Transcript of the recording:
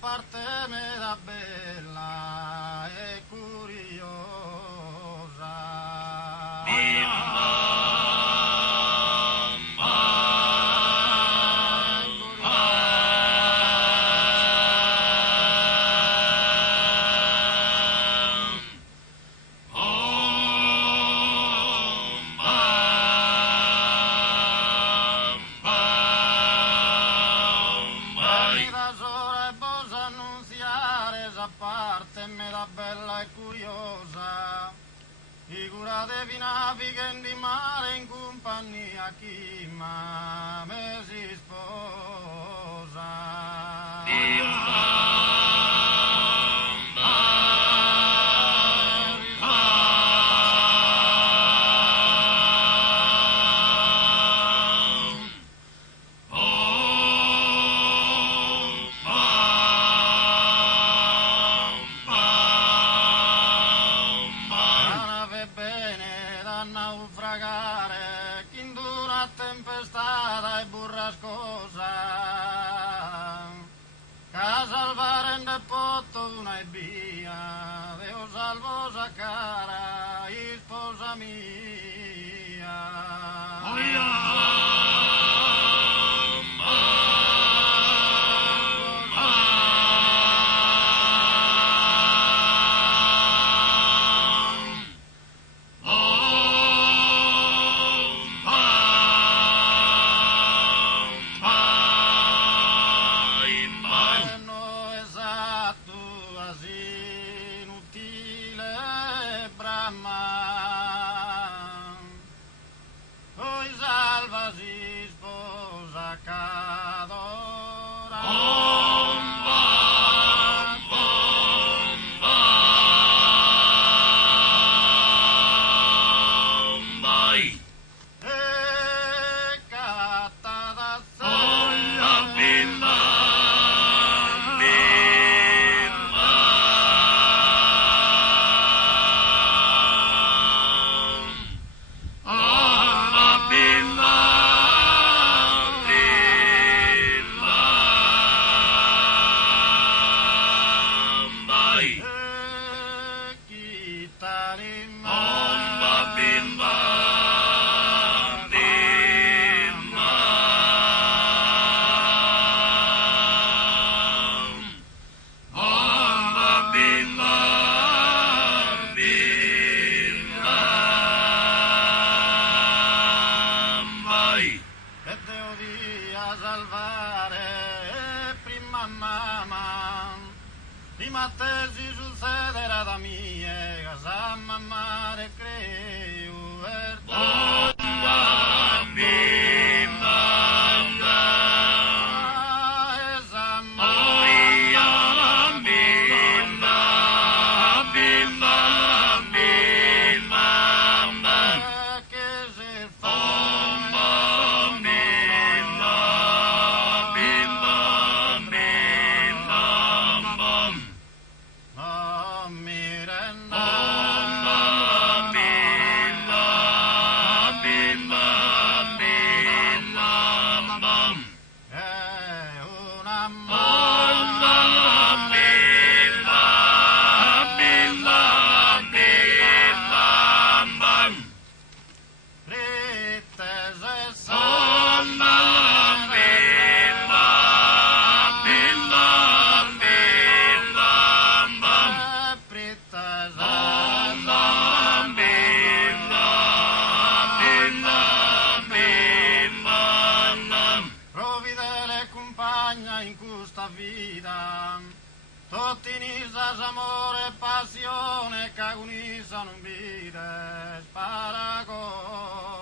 parte me da bella e curiosa. Parte me da bella e curiosa, figuratevi navighen di mare in compagnia chi ma me si sposa. Naufragare, chi indura tempestata e burrascosa, che salvare in potto una e via, Deo salvosa cara, sposa mia. Poi salva si sposa cadora. E catta da a salvare prima mamma, prima te si succederà da mie, casa mamma re creu in questa vita, tutti nisas amore e passione che agonizzano in vita, sparago.